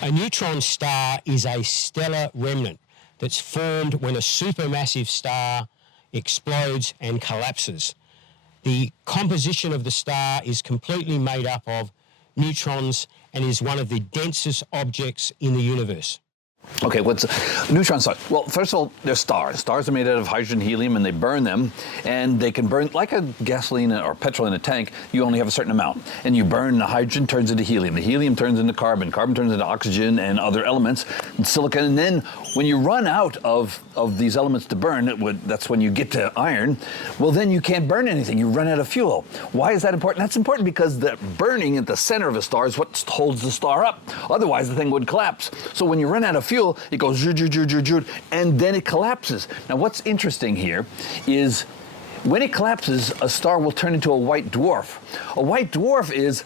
A neutron star is a stellar remnant that's formed when a supermassive star explodes and collapses. The composition of the star is completely made up of neutrons and is one of the densest objects in the universe. Okay, what's a neutron star? Well, first of all, they're stars. Stars are made out of hydrogen, helium, and they burn them. And they can burn, like a gasoline or petrol in a tank, you only have a certain amount. And you burn, the hydrogen turns into helium. The helium turns into carbon. Carbon turns into oxygen and other elements, and silicon. And then when you run out of these elements to burn, that's when you get to iron, well, then you can't burn anything. You run out of fuel. Why is that important? That's important because the burning at the center of a star is what holds the star up. Otherwise, the thing would collapse. So when you run out of fuel, it goes and then it collapses. Now, what's interesting here is when it collapses, a star will turn into a white dwarf. A white dwarf is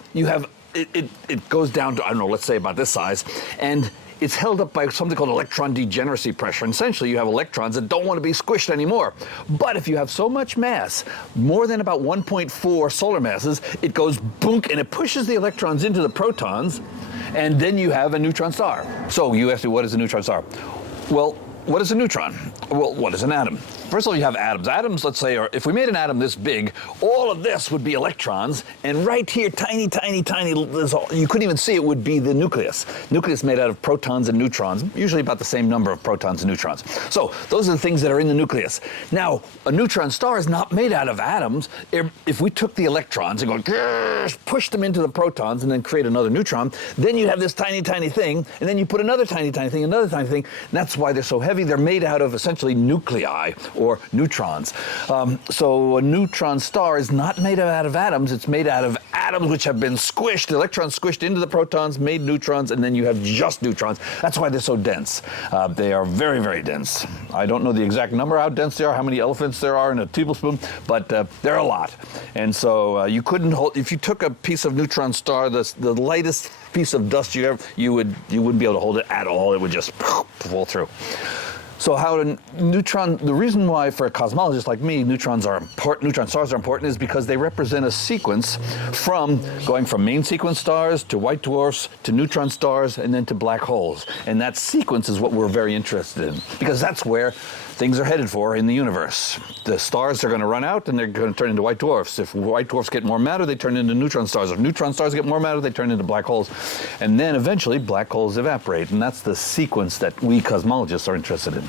it goes down to, I don't know, let's say about this size, and it's held up by something called electron degeneracy pressure. And essentially, you have electrons that don't want to be squished anymore. But if you have so much mass, more than about 1.4 solar masses, it goes boonk and it pushes the electrons into the protons, and then you have a neutron star. So you ask me, what is a neutron star? Well, what is a neutron? Well, what is an atom? First of all, you have atoms. Atoms, let's say, if we made an atom this big, all of this would be electrons, and right here, tiny, you couldn't even see it, would be the nucleus. Nucleus made out of protons and neutrons, usually about the same number of protons and neutrons. So those are the things that are in the nucleus. Now, a neutron star is not made out of atoms. If we took the electrons and go, push them into the protons and then create another neutron, then you have this tiny thing, and then you put another tiny thing, another tiny thing, and that's why they're so heavy. They're made out of essentially nuclei, or neutrons. So a neutron star is not made out of atoms, it's made out of atoms which have been squished, electrons squished into the protons, made neutrons, and then you have just neutrons. That's why they're so dense. They are very dense. I don't know the exact number, how dense they are, how many elephants there are in a tablespoon, but they're a lot. And so you couldn't hold, if you took a piece of neutron star, the lightest piece of dust you wouldn't be able to hold it at all. It would just fall through. So the reason why for a cosmologist like me, neutron stars are important is because they represent a sequence from going from main sequence stars to white dwarfs to neutron stars and then to black holes. And that sequence is what we're very interested in, because that's where things are headed for in the universe. The stars are going to run out and they're going to turn into white dwarfs. If white dwarfs get more matter, they turn into neutron stars. If neutron stars get more matter, they turn into black holes. And then eventually black holes evaporate. And that's the sequence that we cosmologists are interested in.